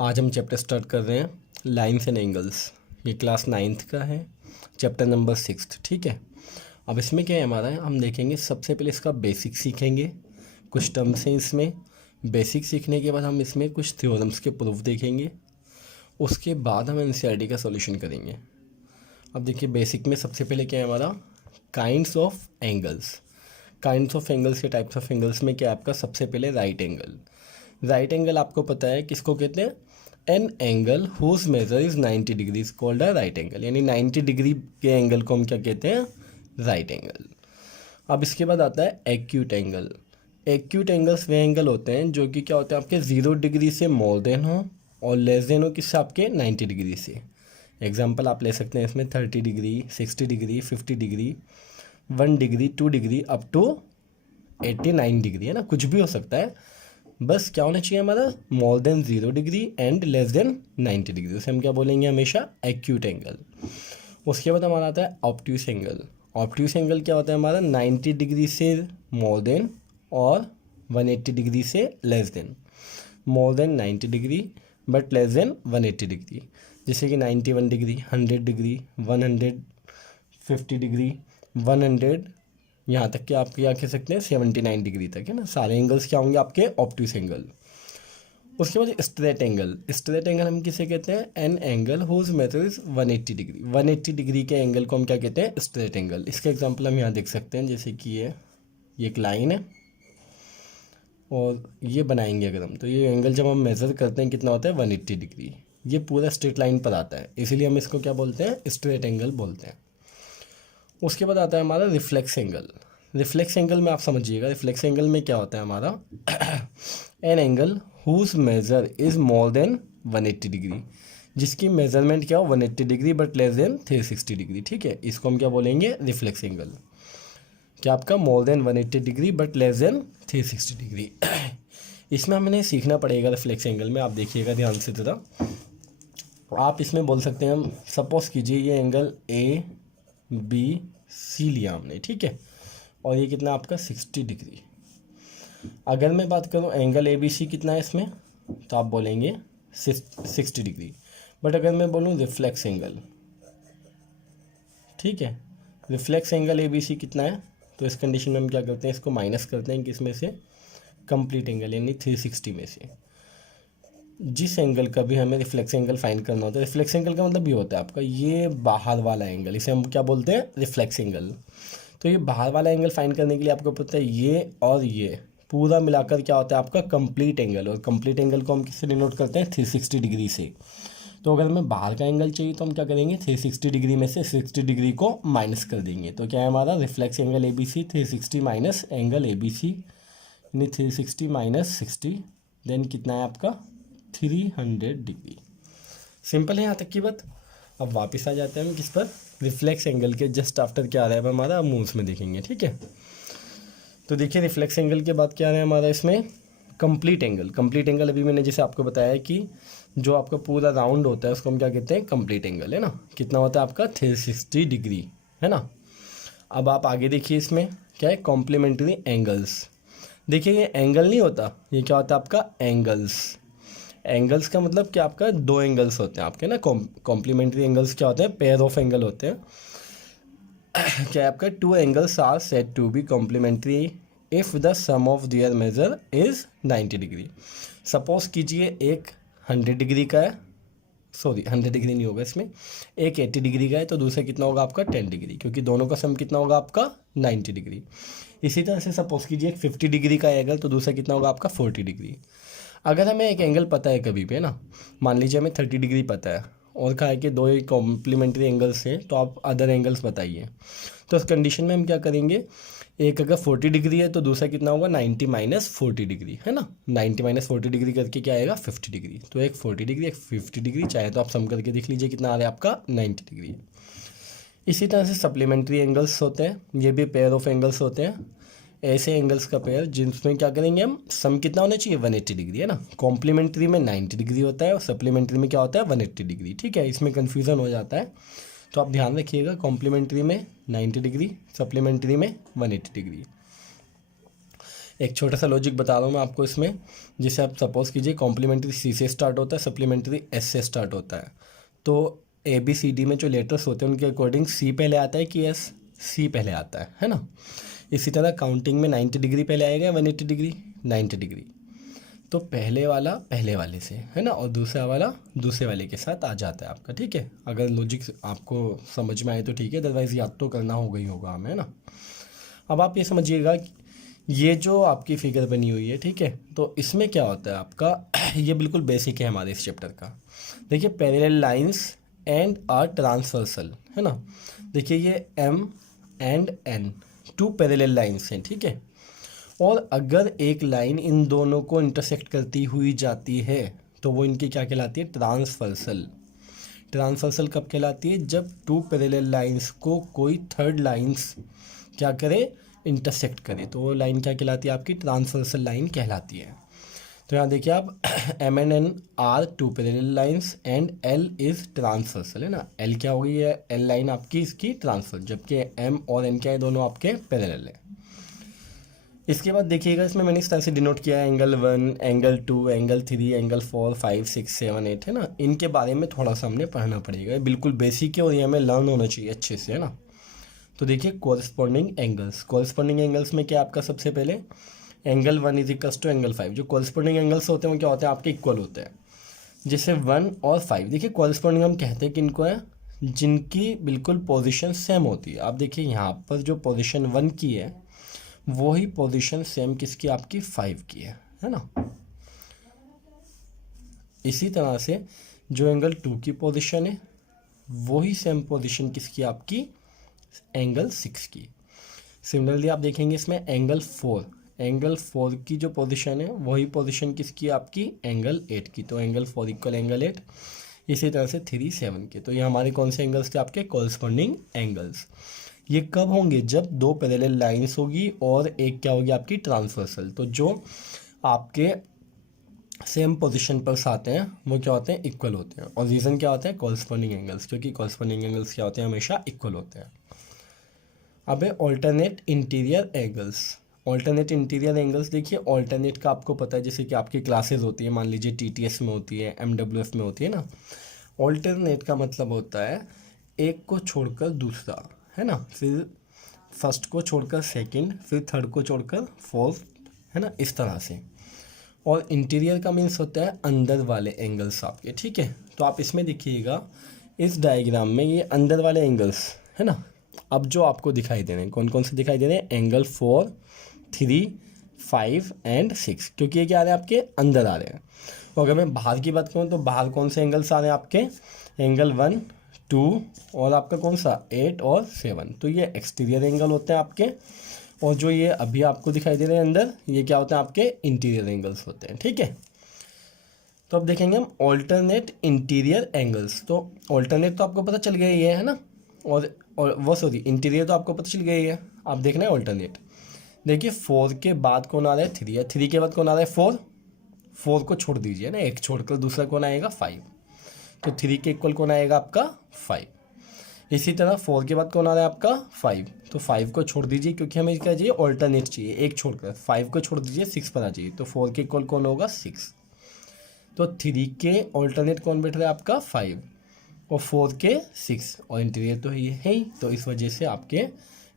आज हम chapter start कर रहे हैं लाइन्स एंड एंगल्स। ये क्लास 9th का है, चैप्टर नंबर 6। ठीक है, अब इसमें क्या है हमारा, हम देखेंगे सबसे पहले इसका बेसिक सीखेंगे, कुछ टर्म्स हैं इसमें। बेसिक सीखने के बाद हम इसमें कुछ थ्योरम्स के प्रूफ देखेंगे, उसके बाद हम एनसीईआरटी का सॉल्यूशन करेंगे। अब देखिए बेसिक में सबसे पहले क्या है हमारा, kinds of angles. Kinds of angles के टाइप्स ऑफ एंगल्स में क्या है आपका, सबसे पहले राइट एंगल। राइट एंगल आपको पता है किसको कहते हैं, an angle whose measure is 90 degree is called a right angle. यानी 90 डिग्री के एंगल को हम क्या कहते हैं, राइट एंगल। अब इसके बाद आता है एक्यूट एंगल। एक्यूट एंगल्स वे एंगल होते हैं जो कि क्या होते हैं आपके 0 डिग्री से मोर देन हो और लेस देन हो किससे, आपके 90 डिग्री से। एग्जाम्पल आप ले सकते हैं इसमें 30 degree, 60 degree, 50 degree, 1 degree, 2 degree up to 89 degree, है ना, कुछ भी हो सकता है। बस क्या होना चाहिए हमारा, more than 0 degree and less than 90 degree, उसे हम क्या बोलेंगे हमेशा, एक्यूट एंगल। उसके बाद हमारा आता है ऑब्ट्यूस एंगल। ऑब्ट्यूस एंगल क्या होता है हमारा, 90 डिग्री से मोर देन और 180 डिग्री से less than. More than 90 degree but less than 180 degree, जैसे कि 91 डिग्री, 100 डिग्री, 150 डिग्री, 100, यहाँ तक कि आप क्या कह सकते हैं 79 डिग्री तक, है ना। सारे एंगल्स क्या होंगे आपके, ऑब्ट्यूस एंगल। उसके बाद स्ट्रेट एंगल। स्ट्रेट एंगल हम किसे कहते हैं, an angle whose method is 180 degree. 180 degree के एंगल को हम क्या कहते हैं, स्ट्रेट एंगल। इसका एग्जांपल हम यहाँ देख सकते हैं, जैसे कि ये एक लाइन है और ये बनाएंगे अगर हम, तो ये एंगल जब हम मेज़र करते हैं कितना होता है, 180 डिग्री। ये पूरा स्ट्रेट लाइन पर आता है, इसीलिए हम इसको क्या बोलते हैं, स्ट्रेट एंगल बोलते हैं। उसके बाद आता है हमारा रिफ्लेक्स एंगल। रिफ्लेक्स एंगल में आप समझिएगा, रिफ्लेक्स एंगल में क्या होता है हमारा, an angle whose measure is more than 180 degree, जिसकी मेजरमेंट क्या हो 180 degree but less than 360 degree. ठीक है, इसको हम क्या बोलेंगे, रिफ्लेक्स एंगल। क्या आपका मोर than 180 degree but less than 360 degree. इसमें हमें सीखना पड़ेगा रिफ्लेक्स एंगल में। आप देखिएगा ध्यान से ज़रा, आप इसमें बोल सकते हैं, हम सपोज कीजिए ये एंगल ए बी सी लिया हमने, ठीक है, और ये कितना आपका 60 डिग्री। अगर मैं बात करूँ एंगल ए बी सी कितना है इसमें, तो आप बोलेंगे 60 डिग्री। बट अगर मैं बोलूँ रिफ्लेक्स एंगल, ठीक है, reflex angle A B C कितना है, तो इस कंडीशन में हम क्या करते हैं, इसको माइनस करते हैं किस में से, कंप्लीट एंगल यानी 360 में से। जिस एंगल का भी हमें रिफ्लेक्स एंगल फाइंड करना होता है, रिफ्लेक्स एंगल का मतलब ये होता है आपका ये बाहर वाला एंगल, इसे हम क्या बोलते हैं, रिफ्लेक्स एंगल। तो ये बाहर वाला एंगल फाइंड करने के लिए आपको पता है ये और ये पूरा मिलाकर क्या होता है आपका कंप्लीट एंगल, और कंप्लीट एंगल को हम किससे डिनोट करते हैं, 360 डिग्री से। तो अगर हमें बाहर का एंगल चाहिए तो हम क्या करेंगे, 360 डिग्री में से 60 डिग्री को माइनस कर देंगे। तो क्या है हमारा reflex angle A B C, 360 minus angle A B C, यानी 360 माइनस 60, देन कितना है आपका 300 डिग्री। सिंपल है यहाँ तक की बात। अब वापस आ जाते हैं हम किस पर, रिफ्लेक्स एंगल के जस्ट आफ्टर क्या आ रहा है हमारा, मूव्स में देखेंगे। ठीक है, तो देखिए रिफ्लेक्स एंगल के बाद क्या आ रहा है हमारा इसमें, कंप्लीट एंगल। कंप्लीट एंगल अभी मैंने जैसे आपको बताया कि जो आपका पूरा राउंड होता है उसको हम क्या कहते हैं, कंप्लीट एंगल, है ना। कितना होता है आपका 360 डिग्री, है ना। अब आप आगे देखिए इसमें क्या है, कॉम्प्लीमेंट्री एंगल्स। देखिए ये एंगल नहीं होता, ये क्या होता है आपका एंगल्स। एंगल्स का मतलब क्या, आपका दो एंगल्स होते हैं आपके ना। कॉम्प्लीमेंट्री एंगल्स क्या होते हैं, पेयर ऑफ एंगल होते हैं। क्या है आपका, two angles are said to be complementary if the sum of their measure is 90 degree. Suppose कीजिए एक 100 डिग्री का है, सॉरी 100 डिग्री नहीं होगा इसमें, एक 80 डिग्री का है, तो दूसरा कितना होगा आपका 10 डिग्री, क्योंकि दोनों का सम कितना होगा आपका 90 डिग्री। इसी तरह से सपोज कीजिए एक 50 डिग्री का एंगल, तो दूसरा कितना होगा आपका 40 डिग्री। अगर हमें एक एंगल पता है कभी भी, है ना, मान लीजिए हमें 30 डिग्री पता है और कहा है कि दो ही कॉम्प्लीमेंट्री एंगल्स हैं, तो आप अदर एंगल्स बताइए। तो इस कंडीशन में हम क्या करेंगे, एक अगर 40 डिग्री है तो दूसरा कितना होगा 90 माइनस 40 डिग्री, है ना। 90 माइनस 40 डिग्री करके क्या आएगा 50 डिग्री। तो एक 40 डिग्री एक 50 डिग्री, चाहे तो आप सम करके देख लीजिए कितना आ रहा है आपका 90 डिग्री। इसी तरह से सप्लीमेंट्री एंगल्स होते हैं, ये भी पेयर ऑफ एंगल्स होते हैं, ऐसे एंगल्स का पेयर जिसमें क्या करेंगे हम, सम कितना होना चाहिए 180 डिग्री, है ना। कॉम्प्लीमेंट्री में 90 डिग्री होता है और सप्लीमेंट्री में क्या होता है 180 डिग्री। ठीक है, इसमें कन्फ्यूज़न हो जाता है, तो आप ध्यान रखिएगा, कॉम्प्लीमेंट्री में 90 डिग्री, सप्लीमेंट्री में 180 डिग्री। एक छोटा सा लॉजिक बता रहा हूँ मैं आपको इसमें, जिसे आप सपोज कीजिए कॉम्प्लीमेंट्री सी से स्टार्ट होता है, सप्लीमेंट्री एस से स्टार्ट होता है। तो ए बी सी डी में जो लेटर्स होते हैं उनके अकॉर्डिंग सी पहले आता है कि एस, सी पहले आता है ना। इसी तरह काउंटिंग में 90 डिग्री पहले आएगा, 180 डिग्री, 90 डिग्री। तो पहले वाला पहले वाले से है ना, और दूसरा वाला दूसरे वाले के साथ आ जाता है आपका, ठीक है। अगर लॉजिक आपको समझ में आए तो ठीक है, अदरवाइज़ याद तो करना होगा ही होगा हमें, है ना। अब आप ये समझिएगा ये जो आपकी फिगर बनी हुई है, ठीक है, तो इसमें क्या होता है आपका ये बिल्कुल बेसिक है हमारे इस चैप्टर का। देखिए parallel lines and a transversal, है ना। देखिए ये M and N, two parallel lines हैं, ठीक है। और अगर एक लाइन इन दोनों को इंटरसेक्ट करती हुई जाती है तो वो इनकी क्या कहलाती है, ट्रांसवर्सल। ट्रांसवर्सल कब कहलाती है, जब टू पैरेलल लाइंस को कोई थर्ड लाइंस क्या करे, इंटरसेक्ट करे, तो वो लाइन क्या कहलाती है, आपकी ट्रांसवर्सल लाइन कहलाती है। तो यहाँ देखिए आप M and N are two parallel lines and L is transversal, है ना। एल क्या हो गई है, एल लाइन आपकी इसकी ट्रांसवर्सल, जबकि एम और एन क्या है, दोनों आपके पैरेलल है। इसके बाद देखिएगा इसमें मैंने इस तरह से डिनोट किया है एंगल 1, एंगल 2, एंगल 3, एंगल 4, 5, 6, 7, 8, है ना। इनके बारे में थोड़ा सा हमने पढ़ना पड़ेगा, बिल्कुल बेसिक है और ये हमें लर्न होना चाहिए अच्छे से, है ना। तो देखिए कॉरस्पॉन्डिंग एंगल्स, कॉरस्पॉन्डिंग एंगल्स में क्या आपका सबसे पहले angle 1 is equals to angle 5। जो कॉरस्पॉन्डिंग एंगल्स होते हैं वो क्या होते हैं, आपके इक्वल होते हैं। जैसे 1 और 5, देखिए कॉरस्पॉन्डिंग हम कहते हैं किनको है, जिनकी बिल्कुल पोजीशन सेम होती है। आप देखिए यहाँ पर जो पोजीशन 1 की है वही पोजीशन सेम किसकी, आपकी 5 की है ना। इसी तरह से जो एंगल 2 की पोजीशन है वही सेम पोजीशन किसकी, आपकी एंगल 6 की। सिमिलरली आप देखेंगे इसमें एंगल 4 की जो पोजीशन है वही पोजीशन किसकी, आपकी एंगल 8 की। तो एंगल 4 इक्वल एंगल 8। इसी तरह से 3, 7 के। तो ये हमारे कौन से एंगल्स थे, आपके कॉरस्पॉन्डिंग एंगल्स। ये कब होंगे, जब दो पैरेलल लाइंस होगी और एक क्या होगी, आपकी ट्रांसवर्सल। तो जो आपके सेम पोजीशन पर आते हैं वो क्या होते हैं, इक्वल होते हैं। और रीज़न क्या होता है, कॉरस्पॉन्डिंग एंगल्स, क्योंकि कॉरस्पॉन्डिंग एंगल्स क्या होते हैं, हमेशा इक्वल होते हैं। अब है alternate interior angles. Alternate interior angles, देखिए ऑल्टरनेट का आपको पता है, जैसे कि आपकी क्लासेज होती है, मान लीजिए TTS में होती है, MWF में होती है ना। ऑल्टरनेट का मतलब होता है एक को छोड़कर दूसरा, है ना, फिर फर्स्ट को छोड़कर सेकंड, फिर थर्ड को छोड़कर फोर्थ, है ना, इस तरह से। और इंटीरियर का मीन्स होता है अंदर वाले एंगल्स आपके, ठीक है। तो आप इसमें देखिएगा इस डायग्राम में ये अंदर वाले एंगल्स, है ना। अब जो आपको दिखाई दे रहे हैं कौन कौन से दिखाई दे रहे हैं, एंगल 4, 3, 5 एंड 6, क्योंकि ये क्या आ रहे हैं, आपके अंदर आ रहे हैं। और अगर मैं बाहर की बात करूँ तो बाहर कौन से एंगल्स आ रहे हैं, आपके एंगल 1, 2 और आपका कौन सा 8 और 7। तो ये एक्सटीरियर एंगल होते हैं आपके। और जो ये अभी आपको दिखाई दे रहे हैं अंदर, ये क्या होते हैं, आपके इंटीरियर एंगल्स होते हैं, ठीक है। तो अब देखेंगे हम ऑल्टरनेट इंटीरियर एंगल्स। तो ऑल्टरनेट तो आपको पता चल गया ये है ना, और वो सॉरी इंटीरियर तो आपको पता चल गया ही है। आप देखना है ऑल्टरनेट, देखिए 4 के बाद कौन आ रहा है, 3 है, 3 के बाद कौन आ रहा है, 4 को छोड़ दीजिए ना, एक छोड़कर दूसरा कौन आएगा, 5। तो 3 के इक्वल कौन आएगा, आपका 5। इसी तरह 4 के बाद कौन आ रहा है, आपका 5। तो 5 को छोड़ दीजिए, क्योंकि हमें क्या चाहिए, ऑल्टरनेट चाहिए, एक छोड़कर 5 को छोड़ दीजिए, 6 पर आ जाइए। तो 4 के इक्वल कौन होगा, 6। तो 3 के ऑल्टरनेट कौन बैठ रहा है, आपका 5, और 4 के 6, और इंटीरियर तो ये है ही। तो इस वजह से आपके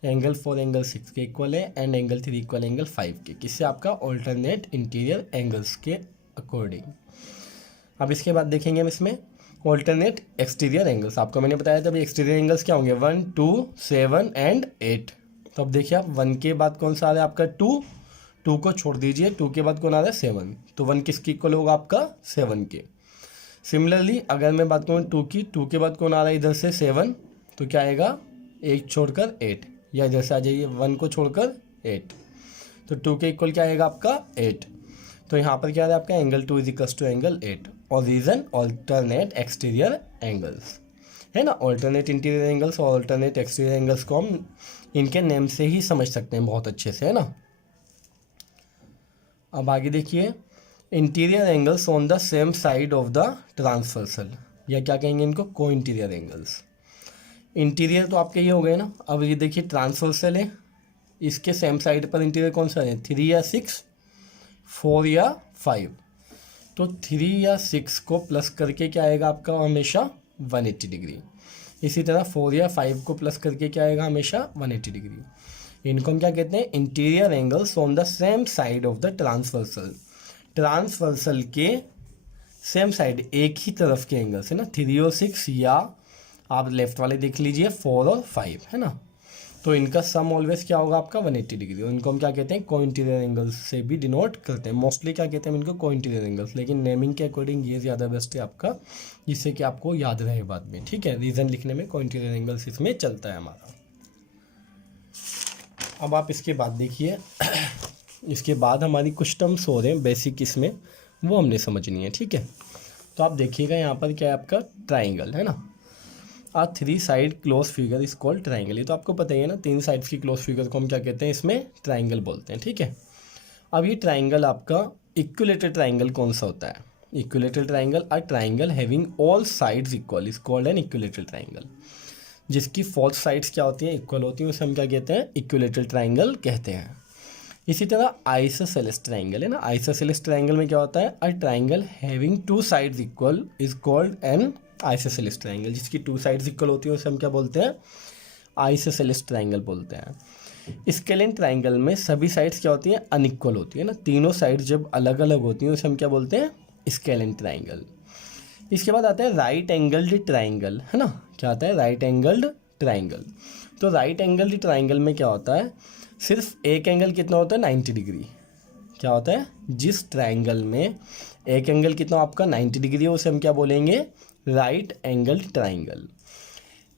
एंगल 4 एंगल 6 के इक्वल है एंड एंगल 3 इक्वल एंगल 5 के, किससे, आपका ऑल्टरनेट इंटीरियर एंगल्स के अकॉर्डिंग। अब इसके बाद देखेंगे हम इसमें ऑल्टरनेट एक्सटीरियर एंगल्स। आपको मैंने बताया था भाई एक्सटीरियर एंगल्स क्या होंगे, 1, 2, 7 एंड 8। तो अब देखिए आप 1 के बाद कौन सा आ रहा है, आपका 2 को छोड़ दीजिए, 2 के बाद कौन आ रहा है, 7। तो 1 किसकी इक्वल होगा, आपका 7 के। सिमिलरली अगर मैं बात करूँ 2 की, 2 के बाद कौन आ रहा है इधर से, 7। तो क्या आएगा, 1 छोड़कर 8, या इधर से आ जाइए 1 को छोड़कर 8। तो 2 के इक्वल क्या आएगा, आपका 8। तो यहाँ पर क्या है आपका angle 2 is equals to angle 8। और रीजन ऑल्टरनेट एक्सटीरियर एंगल्स, है ना। ऑल्टरनेट इंटीरियर एंगल्स और ऑल्टरनेट एक्सटीरियर एंगल्स को हम इनके नेम से ही समझ सकते हैं बहुत अच्छे से, है ना। अब आगे देखिए interior angles on the same side of the transversal, या क्या कहेंगे इनको, को इंटीरियर एंगल्स। इंटीरियर तो आपके ये हो गए ना। अब ये देखिए ट्रांसवर्सल है, इसके सेम साइड पर इंटीरियर कौन सा है, 3 या 6, 4 या 5। तो 3 या 6 को प्लस करके क्या आएगा आपका हमेशा 180 डिग्री। इसी तरह 4 या 5 को प्लस करके क्या आएगा हमेशा 180 डिग्री। इनको हम क्या कहते हैं, interior angles on the same side of the transversal. Transversal के सेम साइड, एक ही तरफ के एंगल्स है ना, 3 और 6, या आप लेफ्ट वाले देख लीजिए 4 और 5 है ना। तो इनका सम ऑलवेज क्या होगा आपका 180 डिग्री। और इनको हम क्या कहते हैं, को-इंटीरियर एंगल्स से भी डिनोट करते हैं। मोस्टली क्या कहते हैं इनको, को-इंटीरियर एंगल्स, लेकिन नेमिंग के अकॉर्डिंग ये ज़्यादा बेस्ट है आपका, जिससे कि आपको याद रहे बाद में। ठीक है, रीज़न लिखने में को-इंटीरियर एंगल्स इसमें चलता है हमारा। अब आप इसके बाद देखिए इसके बाद हमारी कुछ टर्म्स हो रहे हैं बेसिक, इसमें वो हमने समझनी है। ठीक है, तो आप देखिएगा यहाँ पर क्या है आपका ट्राइंगल है ना। आ 3 side close figure is called triangle. ये तो आपको पता ही है ना, 3 साइड्स की क्लोज फिगर को हम क्या कहते हैं, इसमें ट्राइंगल बोलते हैं। ठीक है, अब ये ट्राइंगल आपका इक्विलेटरल ट्राइंगल कौन सा होता है, equilateral triangle, a triangle having all sides equal is called an equilateral triangle. जिसकी 4 साइड्स क्या होती हैं, इक्वल होती हैं, उसे हम क्या कहते हैं, इक्विलेटरल ट्राइंगल कहते हैं। इसी तरह आइसोसेलेस ट्राइंगल है ना, आइसोसेलेस ट्राइंगल में क्या होता है, a triangle having 2 sides equal is called an isosceles triangle. जिसकी 2 साइड्स इक्वल होती है उसे हम क्या बोलते हैं, आइसोसेलेस ट्राइंगल बोलते हैं। स्केलेन ट्राइंगल में सभी साइड्स क्या होती हैं, अनइक्वल होती है ना, तीनों साइड्स जब अलग अलग होती हैं उसे हम क्या बोलते हैं, स्केलेन ट्राइंगल। इसके बाद आता है राइट एंगल्ड ट्राइंगल है ना, क्या आता है, राइट एंगल्ड ट्राइंगल। तो राइट एंगल्ड ट्राइंगल में क्या होता है, सिर्फ एक एंगल कितना होता है, 90 डिग्री। क्या होता है, जिस ट्राइंगल में एक एंगल कितना आपका 90 डिग्री है उसे हम क्या बोलेंगे, right angle triangle.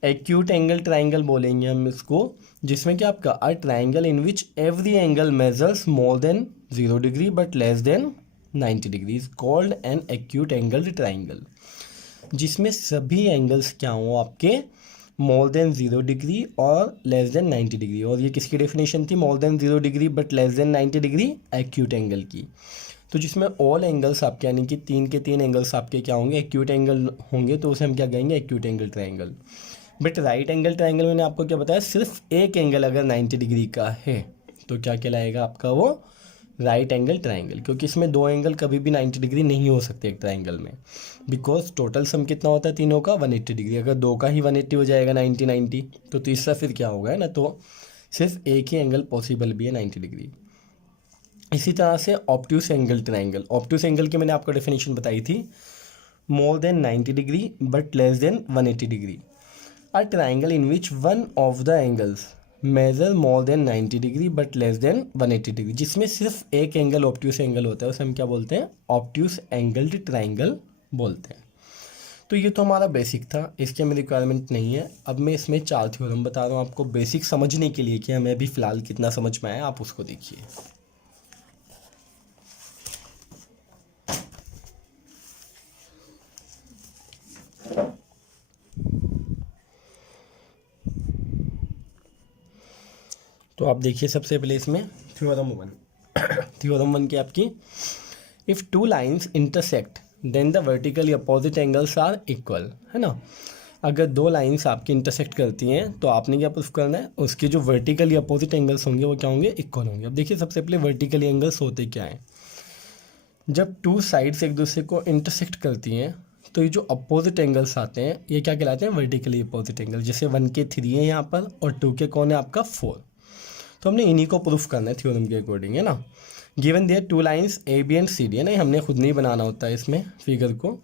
Acute angle triangle बोलेंगे हम इसको, जिसमें क्या आपका अ triangle in which every angle measures more than 0 degree but less then 90 degree is called an acute angle triangle. जिसमें सभी एंगल्स क्या हो आपके मोर देन 0 डिग्री और लेस देन 90 डिग्री। और ये किसकी डेफिनेशन थी, more then 0 degree but less then 90 degree, acute angle की। तो जिसमें ऑल एंगल्स आपके यानी कि 3 के 3 एंगल्स आपके क्या होंगे, एक्यूट एंगल होंगे, तो उसे हम क्या कहेंगे, acute angle triangle. But right angle triangle मैंने आपको क्या बताया, सिर्फ एक एंगल अगर 90 डिग्री का है तो क्या कहलाएगा आपका वो राइट एंगल ट्राइंगल, क्योंकि इसमें 2 एंगल कभी भी 90 डिग्री नहीं हो सकते एक ट्राइंगल में, बिकॉज टोटल सम कितना होता है तीनों का 180 डिग्री। अगर 2 का ही 180 हो जाएगा 90 तो तीसरा फिर क्या होगा है ना, तो सिर्फ एक ही एंगल पॉसिबल भी है 90 डिग्री। इसी तरह से obtuse angle triangle, obtuse angle की मैंने आपको डेफिनेशन बताई थी, more than 90 degree but less than 180 degree, a triangle in which one of the angles measure more than 90 degree but less than 180 degree. जिसमें सिर्फ एक एंगल ऑब्ट्यूस एंगल होता है उसे हम क्या बोलते हैं, ऑब्ट्यूस एंगल्ड ट्राइंगल बोलते हैं। तो ये तो हमारा बेसिक था, इसकी हमें रिक्वायरमेंट नहीं है। अब मैं इसमें 4 थ्योरम बता रहा हूँ आपको बेसिक समझने के लिए कि हमें अभी फ़िलहाल कितना समझ में आया, आप उसको देखिए। तो आप देखिए सबसे पहले इसमें थ्योरम 1 थ्योरम 1 की आपकी, if 2 lines intersect then the vertically opposite angles are equal है ना। अगर 2 लाइन्स आपकी इंटरसेक्ट करती हैं तो आपने क्या प्रूफ करना है, उसके जो वर्टिकली अपोजिट एंगल्स होंगे वो क्या होंगे, इक्वल होंगे। अब देखिए सबसे पहले वर्टिकली एंगल्स होते क्या हैं, जब 2 साइड्स एक दूसरे को इंटरसेक्ट करती हैं तो ये जो अपोजिट एंगल्स आते हैं ये क्या कहलाते हैं, वर्टिकली अपोजिट एंगल। जैसे 1 के 3 है यहाँ पर और 2 के कौन है आपका 4। तो हमने इन्हीं को प्रूफ करना है थ्योरम के अकॉर्डिंग है ना। Given there 2 lines A B and C D है ना, हमने खुद नहीं बनाना होता है इसमें फिगर को।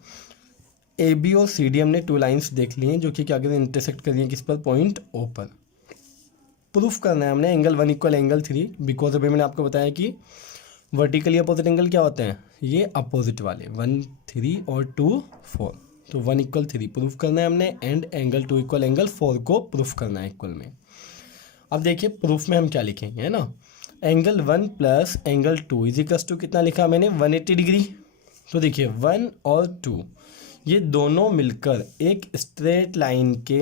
ए बी और सी डी हमने 2 लाइन्स देख ली हैं जो कि क्या कहते हैं, इंटरसेक्ट कर रही हैं किस पर, पॉइंट ओ पर। प्रूफ करना है हमने एंगल 1 इक्वल एंगल 3, बिकॉज अभी मैंने आपको बताया कि वर्टिकली अपोजिट एंगल क्या होते हैं, ये अपोजिट वाले 1 3 और 2 4। तो 1 इक्वल 3 प्रूफ करना है हमने, एंड एंगल 2 इक्वल एंगल 4 को प्रूफ करना है इक्वल में। अब देखिए प्रूफ में हम क्या लिखेंगे है ना, angle 1 plus angle 2 is equals to कितना लिखा मैंने, 180 डिग्री। तो देखिए 1 और 2 ये दोनों मिलकर एक स्ट्रेट लाइन के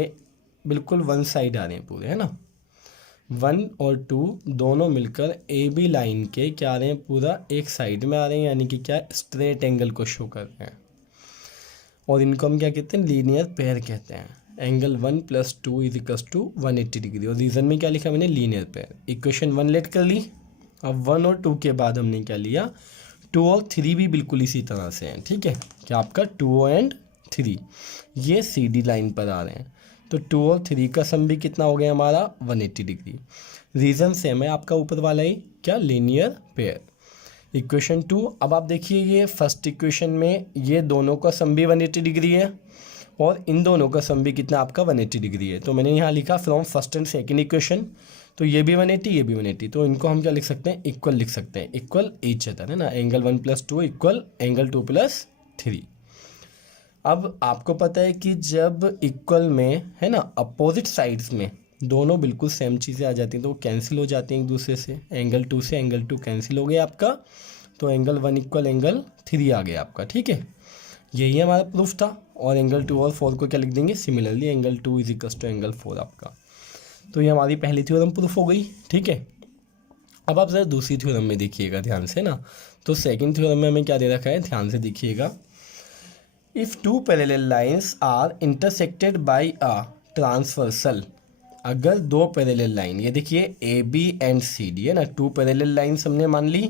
बिल्कुल वन साइड आ रहे हैं पूरे है ना। 1 और 2 दोनों मिलकर ए बी लाइन के क्या आ रहे हैं, पूरा एक साइड में आ रहे हैं, यानी कि क्या स्ट्रेट एंगल को शो कर रहे हैं। और इनको हम क्या कहते हैं, लीनियर पेयर कहते हैं। Angle 1 + 2 is equal to 180 degree. और रीज़न में क्या लिखा मैंने, लीनियर पेयर। इक्वेशन 1 लेट कर ली। अब 1 और 2 के बाद हमने क्या लिया, 2 और 3 भी बिल्कुल इसी तरह से हैं, ठीक है। क्या आपका 2 एंड 3 ये CD लाइन पर आ रहे हैं, तो 2 और 3 का सम भी कितना हो गया हमारा, 180 डिग्री। रीज़न सेम है आपका ऊपर वाला ही, क्या, लीनियर पेयर। इक्वेशन 2, अब आप देखिए ये फर्स्ट इक्वेशन में ये दोनों का सम भी 180 डिग्री है और इन दोनों का सम भी कितना आपका 180 डिग्री है। तो मैंने यहाँ लिखा from first and second equation, तो ये भी 180 ये भी 180, तो इनको हम क्या लिख सकते हैं, इक्वल लिख सकते हैं, इक्वल ईच अदर, है ना। Angle 1 + 2 equal angle 2 + 3। अब आपको पता है कि जब इक्वल में, है ना, अपोजिट साइड्स में दोनों बिल्कुल सेम चीज़ें आ जाती हैं तो वो कैंसिल हो जाती हैं एक दूसरे से। एंगल 2 से एंगल 2 कैंसिल हो गया आपका, तो एंगल 1 इक्वल एंगल 3 आ गया आपका, ठीक है। यही हमारा प्रूफ था। और एंगल 2 और 4 को क्या लिख देंगे, similarly angle 2 is equal to angle 4 आपका। तो ये हमारी पहली थ्योरम प्रूफ हो गई, ठीक है। अब आप ज़रा दूसरी थ्योरम में देखिएगा ध्यान से ना। तो सेकंड थ्योरम में हमें क्या दे रखा है, ध्यान से देखिएगा। If 2 parallel lines are intersected by a transversal, अगर 2 पैरेलल लाइन, ये देखिए AB एंड CD है ना, 2 पैरेलल लाइंस हमने मान ली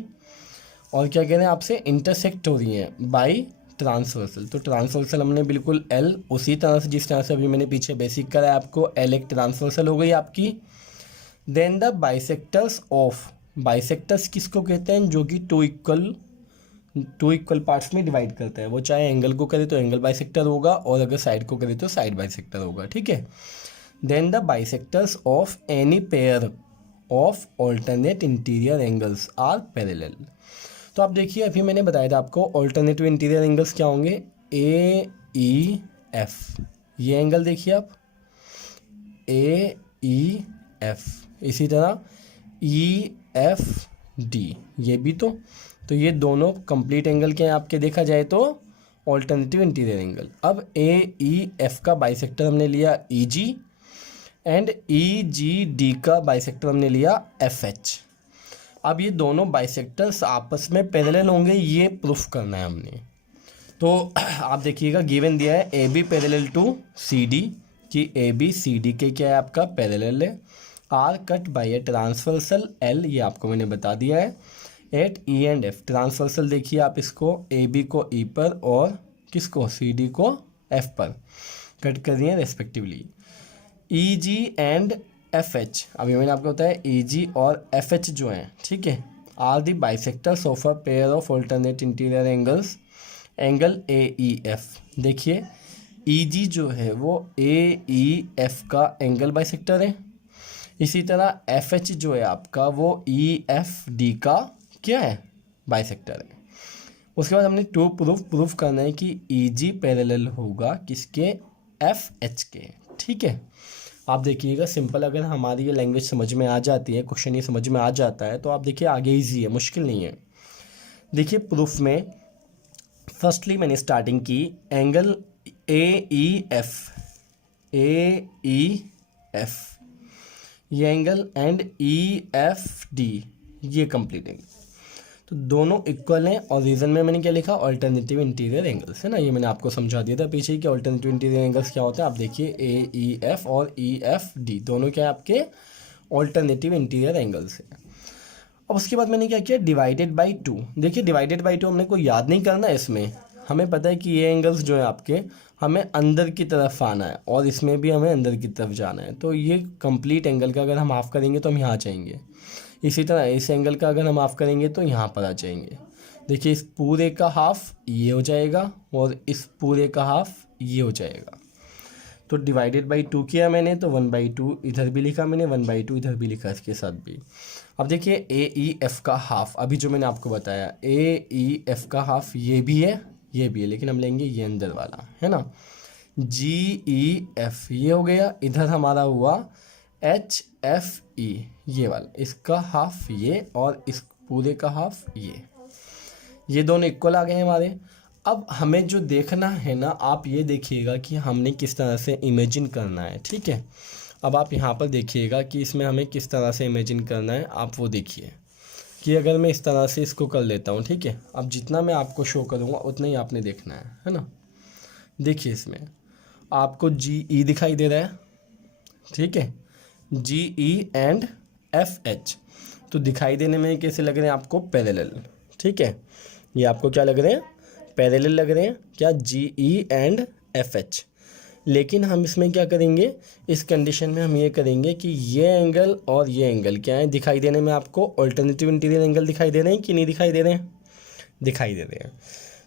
और क्या कह रहे हैं आपसे, इंटरसेक्ट हो रही हैं बाय ट्रांसवर्सल। तो ट्रांसवर्सल हमने बिल्कुल L उसी तरह से जिस तरह से अभी मैंने पीछे बेसिक करा है आपको, L एक ट्रांसवर्सल हो गई आपकी। Then the bisectors of, bisectors किसको कहते हैं, जो कि टू इक्वल पार्ट्स में डिवाइड करता है। वो चाहे एंगल को करे तो एंगल बाइसेक्टर होगा और अगर साइड को करे तो साइड बाइसेक्टर होगा, ठीक है। Then the bisectors of any pair of alternate interior angles are parallel. तो आप देखिए अभी मैंने बताया था आपको ऑल्टरनेटिव इंटीरियर एंगल्स क्या होंगे, AEF, ये एंगल देखिए आप, AEF, इसी तरह EFD, ये भी तो ये दोनों कंप्लीट एंगल के हैं आपके, देखा जाए तो ऑल्टरनेटिव इंटीरियर एंगल। अब AEF का बाइसेक्टर हमने लिया EG एंड EGD का बाइसेक्टर हमने लिया FH। अब ये दोनों बाइसेक्टर्स आपस में पैरेलल होंगे, ये प्रूफ करना है हमने। तो आप देखिएगा गिवन दिया है AB पैरेलल टू CD, कि AB CD के क्या है आपका पैरेलल है, are cut by a transversal L, ये आपको मैंने बता दिया है, at E and F। Transversal देखिए आप इसको AB को E पर और किसको CD को F पर कट कर दिए रेस्पेक्टिवली। EG एंड FH, अभी मैंने आपको बताया EG और FH जो हैं, ठीक है, are the bisectors of a pair of alternate interior angles, angle AEF। देखिए EG जो है वो AEF का एंगल बाइसेक्टर है, इसी तरह FH जो है आपका वो EFD का क्या है, बाइसेक्टर है। उसके बाद हमने टू प्रूफ करना है कि EG पैरेलल होगा किसके, FH के, ठीक है। आप देखिएगा सिंपल, अगर हमारी ये लैंग्वेज समझ में आ जाती है, क्वेश्चन ये समझ में आ जाता है, तो आप देखिए आगे ईजी है, मुश्किल नहीं है। देखिए प्रूफ में फर्स्टली मैंने स्टार्टिंग की एंगल AEF ये एंगल एंड EFD ये कंप्लीट एंगल, तो दोनों इक्वल हैं। और रीज़न में मैंने क्या लिखा, ऑल्टरनेटिव इंटीरियर एंगल्स, है ना, ये मैंने आपको समझा दिया था पीछे कि ऑल्टरनेटिव इंटीरियर एंगल्स क्या होते हैं। आप देखिए AEF और EFD दोनों क्या है आपके ऑल्टरनेटिव इंटीरियर एंगल्स हैं। अब उसके बाद मैंने क्या किया, डिवाइडेड बाई 2। देखिए डिवाइडेड बाई 2 हमने कोई याद नहीं करना है इसमें, हमें पता है कि ये एंगल्स जो है आपके हमें अंदर की तरफ आना है और इसमें भी हमें अंदर की तरफ जाना है। तो ये कंप्लीट एंगल का अगर हम हाफ करेंगे तो हम यहाँ जाएंगे, इसी तरह इस एंगल का अगर हम हाफ करेंगे तो यहाँ पर आ जाएंगे। देखिए इस पूरे का हाफ ये हो जाएगा और इस पूरे का हाफ ये हो जाएगा। तो डिवाइडेड बाई 2 किया मैंने, तो 1/2 इधर भी लिखा मैंने, 1/2 इधर भी लिखा इसके साथ भी। अब देखिए AEF का हाफ, अभी जो मैंने आपको बताया AEF का हाफ ये भी है ये भी है, लेकिन हम लेंगे ये अंदर वाला, है ना। GEF ये हो गया, इधर हमारा हुआ HFE ये वाला, इसका हाफ ये और इस पूरे का हाफ ये दोनों इक्वल आ गए हैं हमारे। अब हमें जो देखना है ना, आप ये देखिएगा कि हमने किस तरह से इमेजिन करना है, ठीक है। अब आप यहाँ पर देखिएगा कि इसमें हमें किस तरह से इमेजिन करना है, आप वो देखिए कि अगर मैं इस तरह से इसको कर लेता हूँ, ठीक है। अब जितना मैं आपको शो करूँगा उतना ही आपने देखना है ना। देखिए इसमें आपको जी ई दिखाई दे रहा है, ठीक है, जी ई एंड एफ एच। तो दिखाई देने में कैसे लग रहे हैं आपको, पैरेलल, ठीक है, ये आपको क्या लग रहे हैं, पैरेलल लग रहे हैं, क्या, जी ई एंड एफ एच। लेकिन हम इसमें क्या करेंगे, इस कंडीशन में हम ये करेंगे कि ये एंगल और ये एंगल क्या है, दिखाई देने में आपको ऑल्टरनेटिव इंटीरियर एंगल दिखाई दे रहे हैं कि नहीं दिखाई दे रहे हैं, दिखाई दे रहे हैं।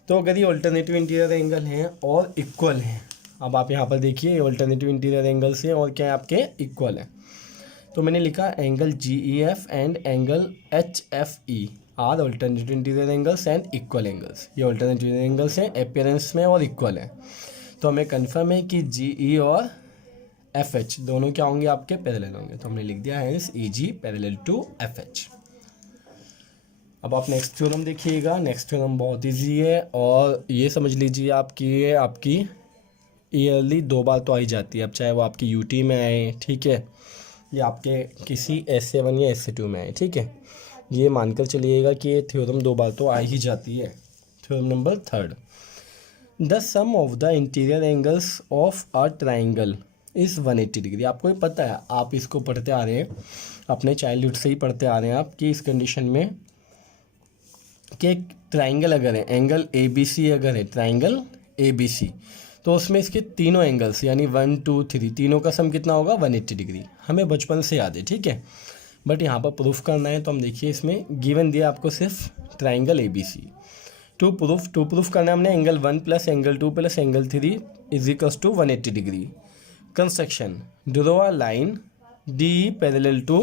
तो अगर ये ऑल्टरनेटिव इंटीरियर एंगल हैं और इक्वल हैं, अब आप यहाँ पर देखिए ऑल्टरनेटिव इंटीरियर एंगल्स हैं और क्या है आपके, इक्वल है। तो मैंने लिखा angle G E F and angle H F E R alternative interior angles and equal angles. ये ऑल्टरनेटिव एंगल्स हैं अपियरेंस में और इक्वल है। तो हमें कन्फर्म है कि जी ई और एफ एच दोनों क्या होंगे, आपके पैरेलल होंगे। तो हमने लिख दिया है ई जी पैरेलल टू एफ एच। अब आप नेक्स्ट थ्योरम देखिएगा। नेक्स्ट थ्योरम बहुत इजी है और ये समझ लीजिए आपकी ईयरली 2 बार तो आई जाती है। अब चाहे वो आपकी यूटी में आए, ठीक है, या आपके किसी S7 या S2 में आए, ठीक है, ये मानकर चलिएगा कि ये थ्योरम 2 बार तो आ ही जाती है। Theorem number 3, the sum of the interior angles of a triangle is 180 degree. आपको ये पता है, आप इसको पढ़ते आ रहे हैं, अपने चाइल्डहुड से ही पढ़ते आ रहे हैं आप, कि इस कंडीशन में कि एक ट्राइंगल अगर है, एंगल ए बी सी अगर है, ट्राइंगल ए बी सी, तो उसमें इसके तीनों एंगल्स यानी 1 2 3 तीनों का सम कितना होगा, 180 डिग्री। हमें बचपन से याद है, ठीक है, बट यहाँ पर प्रूफ करना है। तो हम देखिए इसमें गिवन दिया आपको सिर्फ triangle A B C. To proof करना है हमने angle 1 plus angle 2 plus angle 3 is equals to 180 degree. Construction, draw a line D parallel to